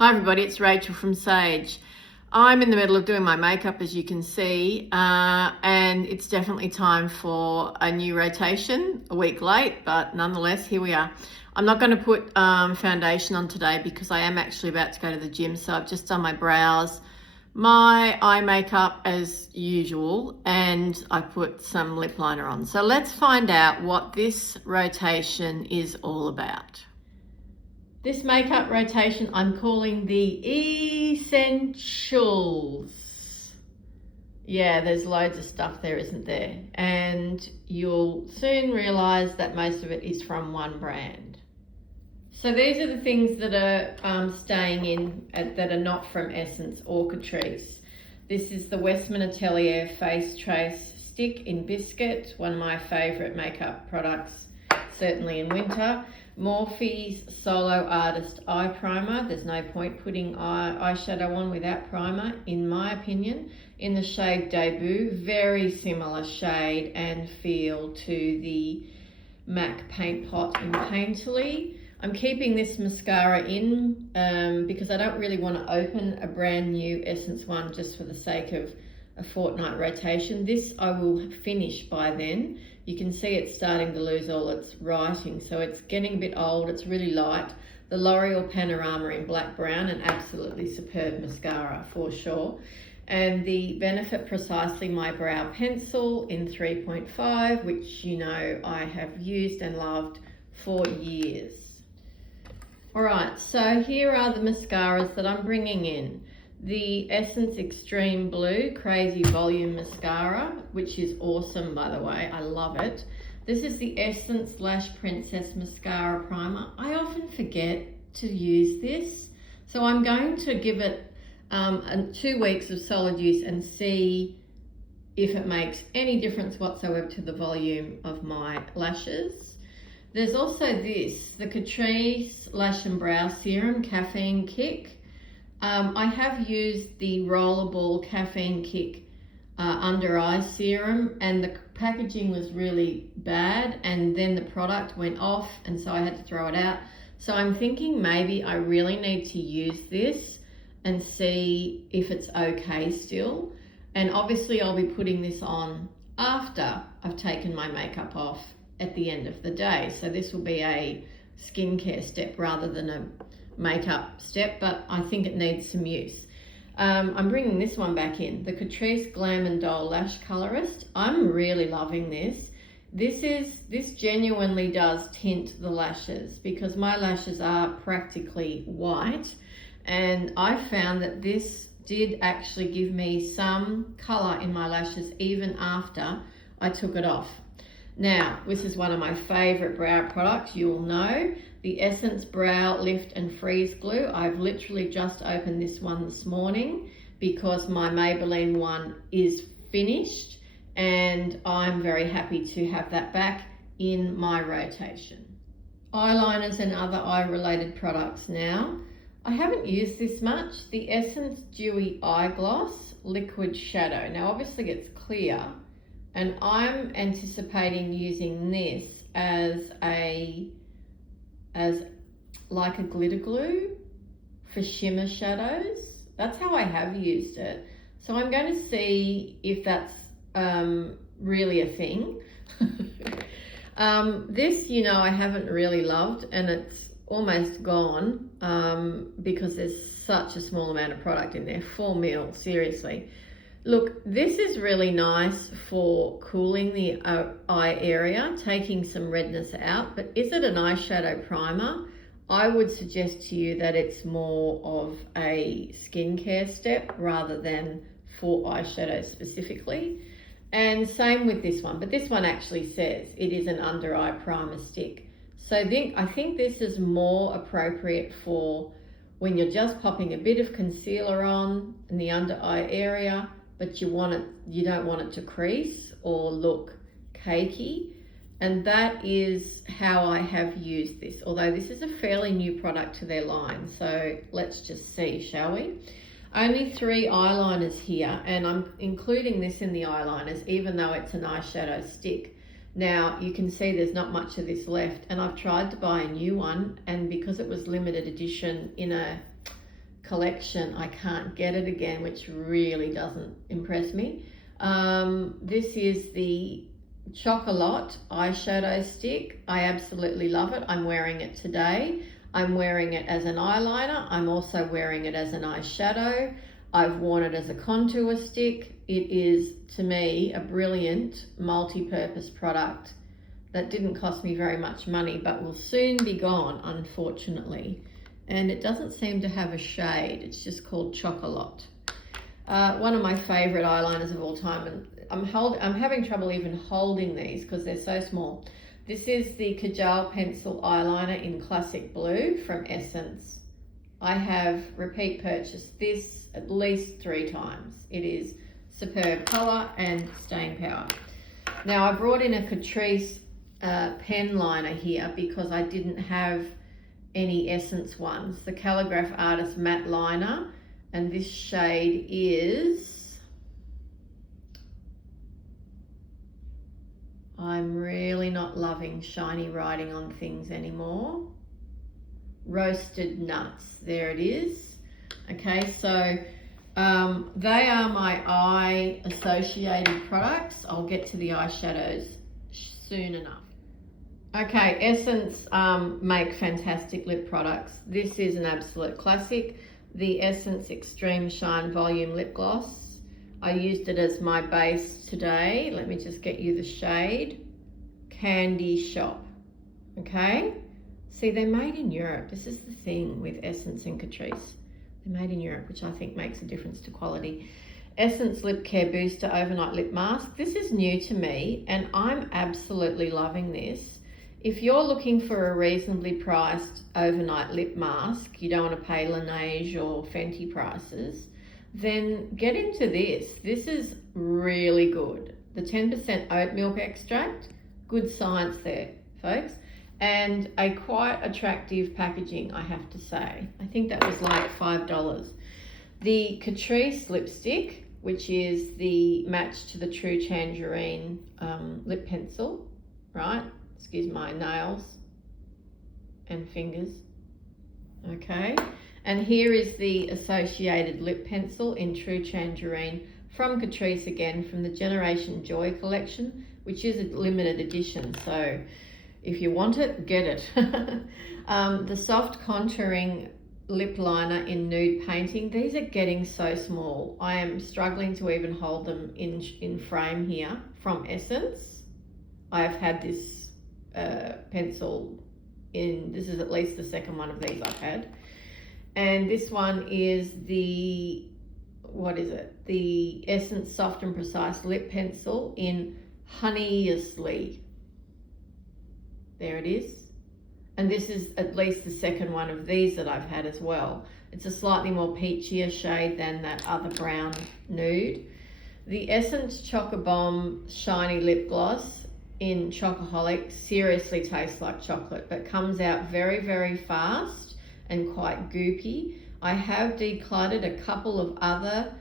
Hi everybody, it's Rachel from Sage. I'm in the middle of doing my makeup, as you can see, and it's definitely time for a new rotation, a week late, but nonetheless, here we are. I'm not going to put foundation on today because I am actually about to go to the gym, so I've just done my brows, my eye makeup as usual, and I put some lip liner on. So let's find out what this rotation is all about. This makeup rotation I'm calling the Essence-tials. Yeah, there's loads of stuff there, isn't there? And you'll soon realize that most of it is from one brand. So these are the things that are staying in that are not from Essence or Catrice. This is the Westman Atelier Face Trace Stick in Biscuit, one of my favorite makeup products, certainly in winter. Morphe's Solo Artist Eye Primer. There's no point putting eyeshadow on without primer, in my opinion, in the shade Debut. Very similar shade and feel to the MAC Paint Pot in Painterly. I'm keeping this mascara in because I don't really want to open a brand new Essence one just for the sake of a fortnight rotation. This I will finish by then. You can see it's starting to lose all its writing, so it's getting a bit old. It's really light. The L'Oreal Panorama in black brown, an absolutely superb mascara for sure. And the Benefit Precisely My Brow Pencil in 3.5, which you know I have used and loved for years. All right, so here are the mascaras that I'm bringing in. The Essence Extreme Blue Crazy Volume Mascara, which is awesome, by the way. I love it. This is the Essence Lash Princess Mascara Primer. I often forget to use this, so I'm going to give it 2 weeks of solid use and see if it makes any difference whatsoever to the volume of my lashes. There's also this, the Catrice Lash and Brow Serum Caffeine Kick. I have used the Rollerball Caffeine Kick under eye serum, and the packaging was really bad, and then the product went off, and so I had to throw it out. So I'm thinking maybe I really need to use this and see if it's okay still. And obviously I'll be putting this on after I've taken my makeup off at the end of the day. So this will be a skincare step rather than a makeup step, but I think it needs some use. I'm bringing this one back in, the Catrice Glam and Doll Lash Colorist. I'm really loving this. This genuinely does tint the lashes because my lashes are practically white, and I found that this did actually give me some color in my lashes even after I took it off. Now, this is one of my favorite brow products, you'll know, the Essence Brow Lift and Freeze Glue. I've literally just opened this one this morning because my Maybelline one is finished, and I'm very happy to have that back in my rotation. Eyeliners and other eye-related products now. I haven't used this much, the Essence Dewy Eye Gloss Liquid Shadow. Now, obviously it's clear, and I'm anticipating using this as like a glitter glue for shimmer shadows. That's how I have used it. So I'm going to see if that's really a thing. This, you know, I haven't really loved, and it's almost gone because there's such a small amount of product in there. 4 ml, seriously. Look, this is really nice for cooling the eye area, taking some redness out, but is it an eyeshadow primer? I would suggest to you that it's more of a skincare step rather than for eyeshadow specifically. And same with this one, but this one actually says it is an under eye primer stick. So I think this is more appropriate for when you're just popping a bit of concealer on in the under eye area, but you don't want it to crease or look cakey. And that is how I have used this, although this is a fairly new product to their line. So let's just see, shall we? Only 3 eyeliners here, and I'm including this in the eyeliners, even though it's an eyeshadow stick. Now, you can see there's not much of this left, and I've tried to buy a new one, and because it was limited edition in a collection. I can't get it again, which really doesn't impress me. This is the Chocolate eyeshadow stick. I absolutely love it. I'm wearing it today. I'm wearing it as an eyeliner. I'm also wearing it as an eyeshadow. I've worn it as a contour stick. It is, to me, a brilliant multi-purpose product that didn't cost me very much money, but will soon be gone, unfortunately. And it doesn't seem to have a shade. It's just called Chocolate. One of my favorite eyeliners of all time, and I'm having trouble even holding these because they're so small. This is the Kajal pencil eyeliner in classic blue from Essence. I have repeat purchased this at least 3 times. It is superb colour and staying power. Now I brought in a Catrice pen liner here because I didn't have any Essence ones. The Calligraph Artist matte liner, and this shade is, I'm really not loving shiny writing on things anymore. Roasted Nuts, there it is. Okay, so they are my eye associated products. I'll get to the eyeshadows soon enough. Okay, Essence make fantastic lip products. This is an absolute classic. The Essence Extreme Shine Volume Lip Gloss. I used it as my base today. Let me just get you the shade. Candy Shop. Okay? See, they're made in Europe. This is the thing with Essence and Catrice. They're made in Europe, which I think makes a difference to quality. Essence Lip Care Booster Overnight Lip Mask. This is new to me, and I'm absolutely loving this. If you're looking for a reasonably priced overnight lip mask, you don't want to pay Laneige or Fenty prices, then get into this. This is really good. The 10% oat milk extract, good science there, folks. And a quite attractive packaging, I have to say. I think that was like $5. The Catrice lipstick, which is the match to the True Tangerine lip pencil, right? Excuse my nails and fingers. Okay, and here is the associated lip pencil in True Tangerine from Catrice, again from the Generation Joy collection, which is a limited edition, so if you want it, get it. The soft contouring lip liner in Nude Painting. These are getting so small. I am struggling to even hold them in frame here from Essence. I have had this pencil in, this is at least the second one of these I've had. And this one is the, what is it? The Essence Soft and Precise Lip Pencil in Honeyiously. There it is. And this is at least the second one of these that I've had as well. It's a slightly more peachier shade than that other brown nude. The Essence Chocobomb Shiny Lip Gloss in Chocoholic seriously tastes like chocolate, but comes out very, very fast and quite goopy. I have decluttered a couple of other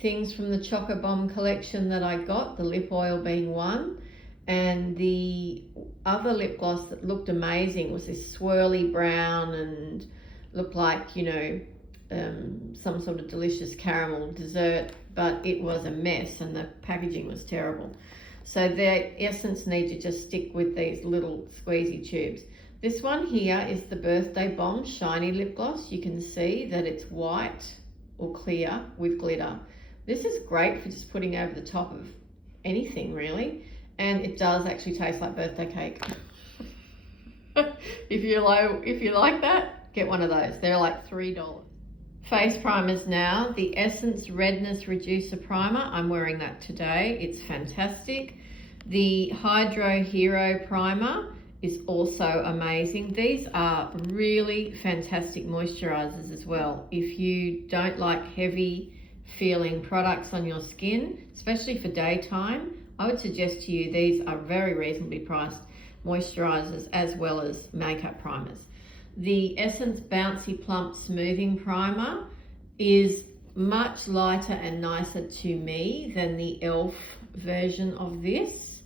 things from the Chocobomb collection that I got, the lip oil being one. And the other lip gloss that looked amazing was this swirly brown and looked like, you know, some sort of delicious caramel dessert, but it was a mess and the packaging was terrible. So the Essence need to just stick with these little squeezy tubes. This one here is the Birthday Bomb Shiny Lip Gloss. You can see that it's white or clear with glitter. This is great for just putting over the top of anything, really. And it does actually taste like birthday cake. If you like that, get one of those. They're like $3. Face primers now. The Essence Redness Reducer Primer. I'm wearing that today. It's fantastic. The Hydro Hero Primer is also amazing. These are really fantastic moisturizers as well. If you don't like heavy feeling products on your skin, especially for daytime, I would suggest to you these are very reasonably priced moisturizers as well as makeup primers. The Essence Bouncy Plump Smoothing Primer is much lighter and nicer to me than the e.l.f. version of this.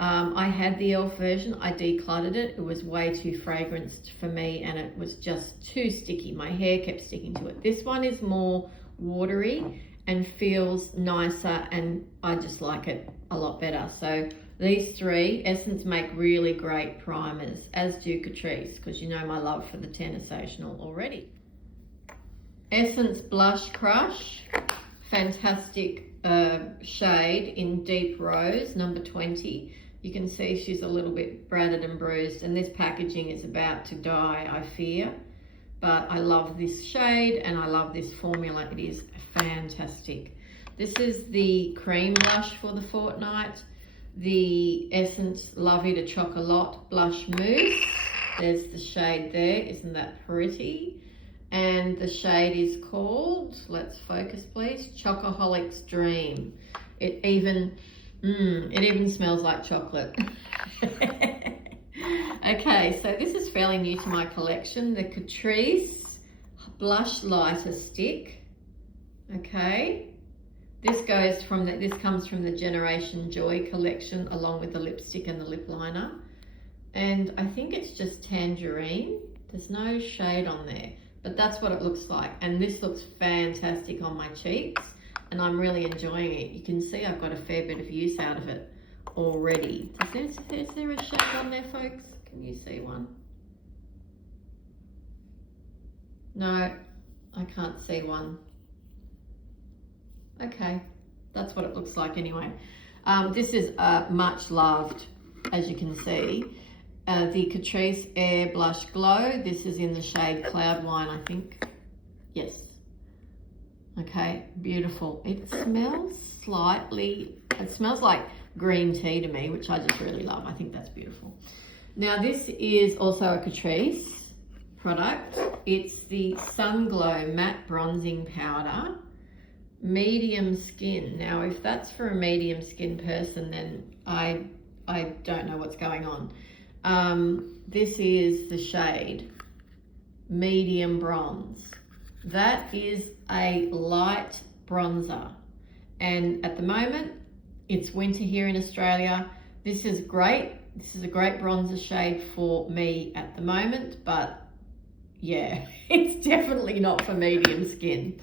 I had the e.l.f. version. I decluttered it. It was way too fragranced for me and it was just too sticky. My hair kept sticking to it. This one is more watery and feels nicer, and I just like it a lot better. So these three, Essence make really great primers, as do Catrice, because you know my love for the Tennissational already. Essence Blush Crush, fantastic shade in Deep Rose, number 20. You can see she's a little bit bradded and bruised, and this packaging is about to die, I fear. But I love this shade and I love this formula. It is fantastic. This is the cream blush for the Fortnight. The Essence La Vie de Chocolat Blush Mousse. There's the shade there. Isn't that pretty? And the shade is called, let's focus please, Chocoholic's Dream. It even smells like chocolate. Okay, so this is fairly new to my collection, the Catrice Blush Lighter Stick. Okay, this comes from the Generation Joy collection along with the lipstick and the lip liner. And I think it's just tangerine. There's no shade on there, but that's what it looks like. And this looks fantastic on my cheeks and I'm really enjoying it. You can see I've got a fair bit of use out of it already. Is there a shade on there, folks? Can you see one? No, I can't see one. Okay, that's what it looks like anyway. This is much loved, as you can see. The Catrice Air Blush Glow. This is in the shade Cloud Wine, I think. Yes. Okay, beautiful. It smells like green tea to me, which I just really love. I think that's beautiful. Now this is also a Catrice product. It's the Sun Glow Matte Bronzing Powder, medium skin. Now if that's for a medium skin person, then I don't know what's going on. This is the shade Medium Bronze. That is a light bronzer, and at the moment it's winter here in Australia. This is great. This is a great bronzer shade for me at the moment, but yeah, it's definitely not for medium skin.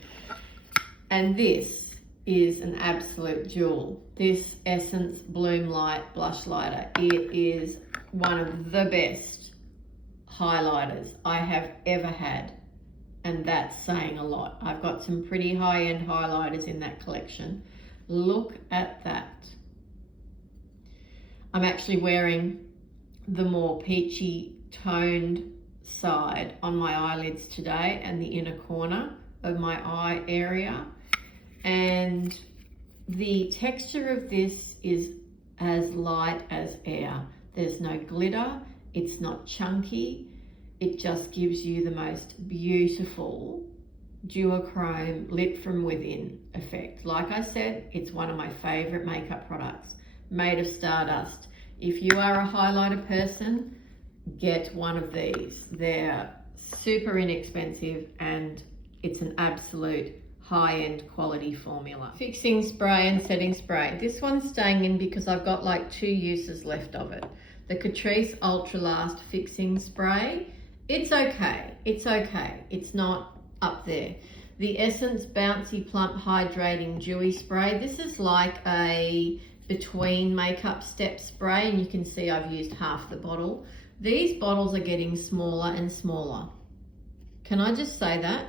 And this is an absolute jewel. This Essence Bloom Light Blush Lighter. It is one of the best highlighters I have ever had, and that's saying a lot. I've got some pretty high-end highlighters in that collection. Look at that. I'm actually wearing the more peachy toned side on my eyelids today and the inner corner of my eye area. And the texture of this is as light as air. There's no glitter, it's not chunky. It just gives you the most beautiful duochrome lit from within effect. Like I said, it's one of my favorite makeup products, made of stardust. If you are a highlighter person, get one of these. They're super inexpensive and it's an absolute high-end quality formula. Fixing spray and setting spray. This one's staying in because I've got like 2 uses left of it. The Catrice Ultra Last Fixing Spray. It's okay. It's okay. It's not up there. The Essence Bouncy Plump Hydrating Dewy Spray. This is like a between makeup step spray, and you can see I've used half the bottle. These bottles are getting smaller and smaller. Can I just say that?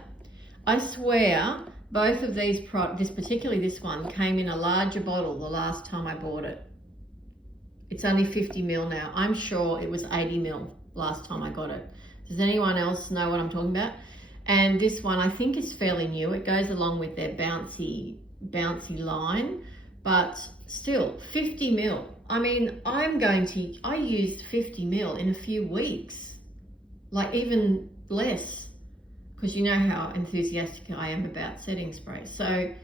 I swear both of these products, particularly this one, came in a larger bottle the last time I bought it. It's only 50 ml now. I'm sure it was 80 ml last time I got it. Does anyone else know what I'm talking about? And this one I think is fairly new. It goes along with their bouncy line, but still 50 ml. I mean, I used 50 ml in a few weeks, like even less, because you know how enthusiastic I am about setting spray. So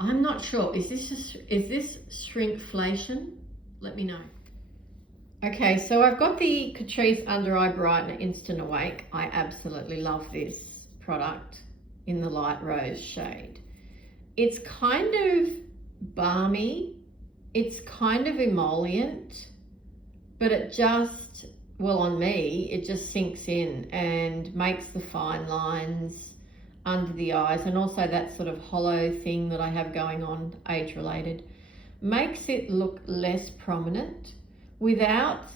I'm not sure. Is this shrinkflation? Let me know. Okay, so I've got the Catrice Under Eye Brightener Instant Awake. I absolutely love this product in the light rose shade. It's kind of balmy It's kind of emollient, but it just, well, on me, it just sinks in and makes the fine lines under the eyes, and also that sort of hollow thing that I have going on, age-related, makes it look less prominent without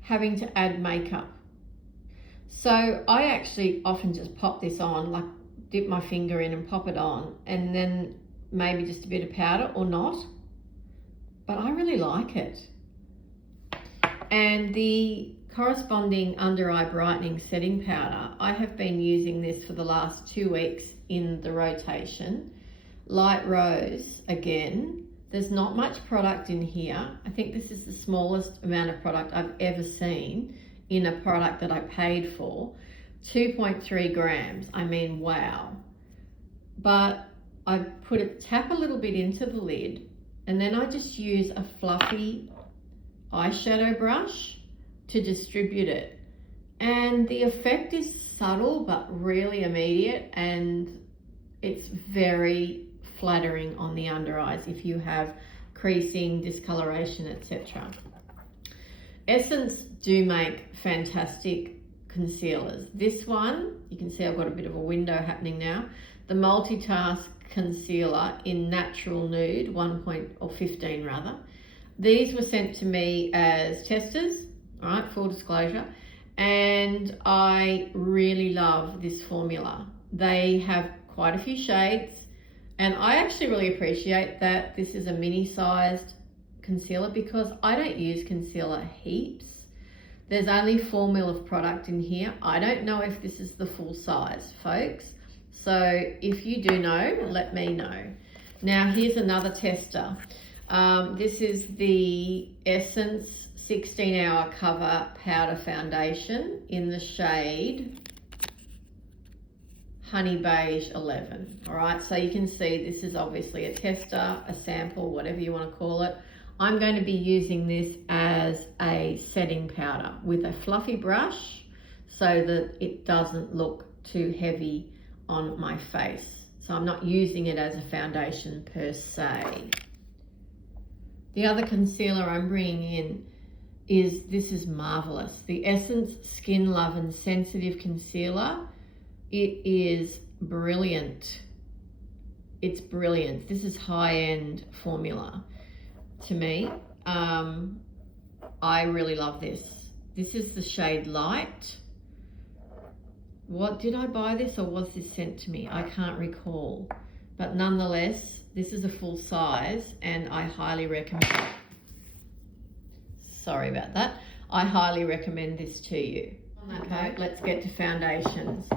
having to add makeup. So I actually often just pop this on, like dip my finger in and pop it on, and then maybe just a bit of powder or not. But I really like it. And the corresponding under eye brightening setting powder, I have been using this for the last 2 weeks in the rotation. Light Rose, again, there's not much product in here. I think this is the smallest amount of product I've ever seen in a product that I paid for. 2.3 grams, I mean, wow. But I tap a little bit into the lid, and then I just use a fluffy eyeshadow brush to distribute it. And the effect is subtle but really immediate, and it's very flattering on the under eyes if you have creasing, discoloration, etc. Essence do make fantastic concealers. This one, you can see I've got a bit of a window happening now. The Multitask Concealer in Natural Nude, 15 rather. These were sent to me as testers, all right, full disclosure, and I really love this formula. They have quite a few shades, and I actually really appreciate that this is a mini-sized concealer because I don't use concealer heaps. There's only 4 ml of product in here. I don't know if this is the full size, folks. So if you do know, let me know. Now here's another tester. This is the Essence 16-Hour Cover Powder Foundation in the shade Honey Beige 11. All right, so you can see this is obviously a tester, a sample, whatever you want to call it. I'm going to be using this as a setting powder with a fluffy brush so that it doesn't look too heavy on my face. So I'm not using it as a foundation per se. The other concealer I'm bringing in this is marvelous. The Essence Skin Love and Sensitive Concealer. It is brilliant. It's brilliant. This is high-end formula to me. I really love this. This is the shade Light. What, did I buy this or was this sent to me? I can't recall. But nonetheless, this is a full size and I highly recommend, sorry about that. I highly recommend this to you. Okay, let's get to foundations.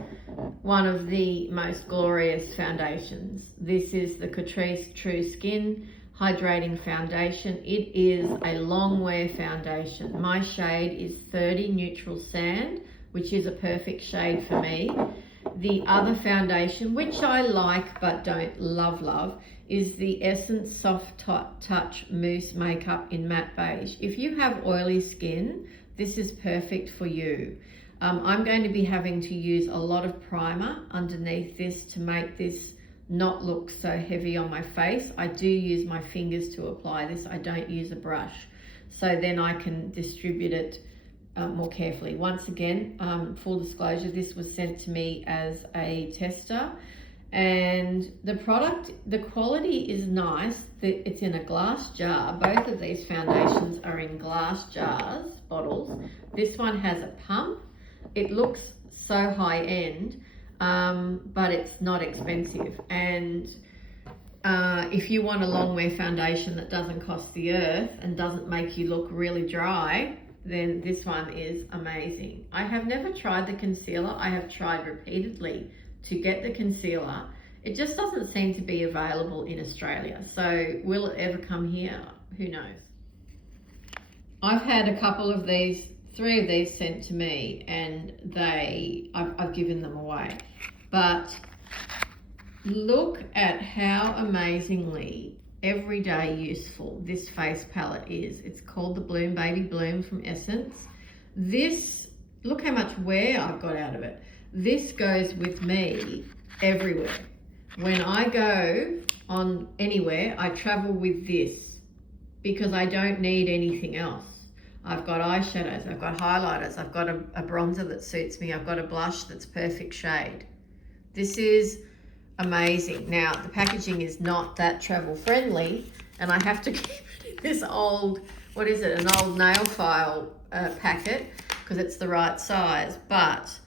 One of the most glorious foundations. This is the Catrice True Skin Hydrating Foundation. It is a long wear foundation. My shade is 30 Neutral Sand, which is a perfect shade for me. The other foundation, which I like but don't love, is the Essence Soft Touch Mousse Makeup in Matte Beige. If you have oily skin, this is perfect for you. I'm going to be having to use a lot of primer underneath this to make this not look so heavy on my face. I do use my fingers to apply this. I don't use a brush. So then I can distribute it more carefully. Once again, full disclosure, this was sent to me as a tester, and the product, the quality is nice. It's in a glass jar. Both of these foundations are in glass jars, bottles. This one has a pump. It looks so high end, but it's not expensive. And if you want a long wear foundation that doesn't cost the earth and doesn't make you look really dry, then this one is amazing. I have never tried the concealer. I have tried repeatedly to get the concealer. It just doesn't seem to be available in Australia. So will it ever come here? Who knows? I've had a couple of these, 3 of these sent to me, and I've given them away. But look at how amazingly everyday useful this face palette is. It's called the Bloom Baby Bloom from Essence. This, look how much wear I've got out of it. This goes with me everywhere. When I go on anywhere, I travel with this. because I don't need anything else. I've got eyeshadows, I've got highlighters, I've got a bronzer that suits me, I've got a blush that's perfect shade. This is amazing. Now, the packaging is not that travel friendly, and I have to keep it in this old, what is it, an old nail file packet, because it's the right size. But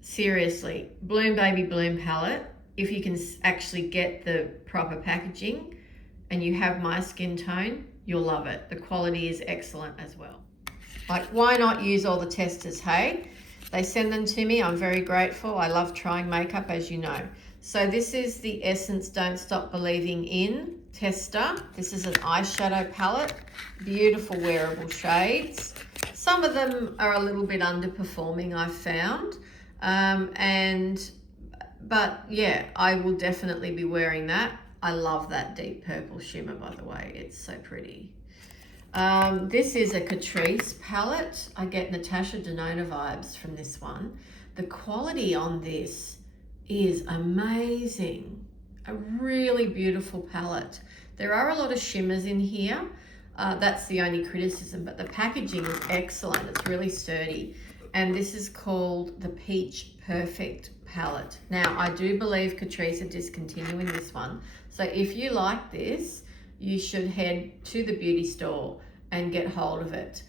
seriously, Bloom Baby Bloom palette, if you can actually get the proper packaging and you have my skin tone, you'll love it. The quality is excellent as well. Like, why not use all the testers, hey? They send them to me. I'm very grateful. I love trying makeup, as you know. So this is the Essence Don't Stop Believing In tester. This is an eyeshadow palette. Beautiful wearable shades. Some of them are a little bit underperforming, I've found. But yeah, I will definitely be wearing that. I love that deep purple shimmer, by the way. It's so pretty. This is a Catrice palette. I get Natasha Denona vibes from this one. The quality on this is amazing. A really beautiful palette. There are a lot of shimmers in here. That's the only criticism, but the packaging is excellent. It's really sturdy. And this is called the Peach Perfect palette. Now, I do believe Catrice are discontinuing this one. So if you like this, you should head to the beauty store and get hold of it,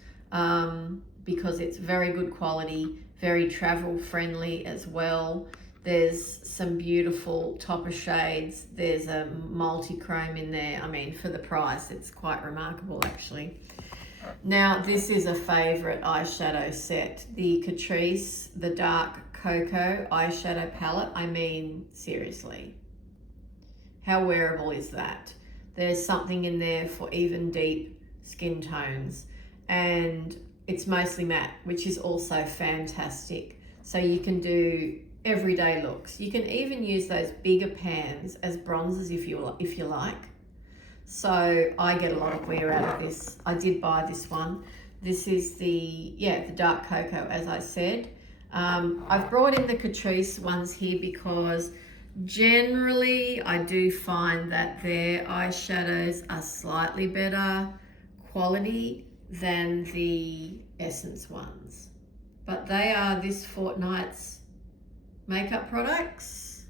because it's very good quality, very travel friendly as well. There's some beautiful topper shades. There's a multi-chrome in there. I mean, for the price, it's quite remarkable actually. Now, this is a favorite eyeshadow set, the Catrice, the Dark Cocoa eyeshadow palette. I mean, seriously, how wearable is that? There's something in there for even deep skin tones, and it's mostly matte, which is also fantastic. So you can do everyday looks. You can even use those bigger pans as bronzers if you like. So I get a lot of wear out of this. I did buy this one. This is the Dark Cocoa, as I said. I've brought in the Catrice ones here because generally I do find that their eyeshadows are slightly better quality than the Essence ones. But they are this fortnight's makeup products.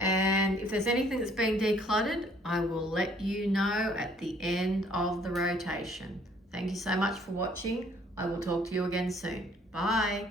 And if there's anything that's being decluttered, I will let you know at the end of the rotation. Thank you so much for watching. I will talk to you again soon. Bye.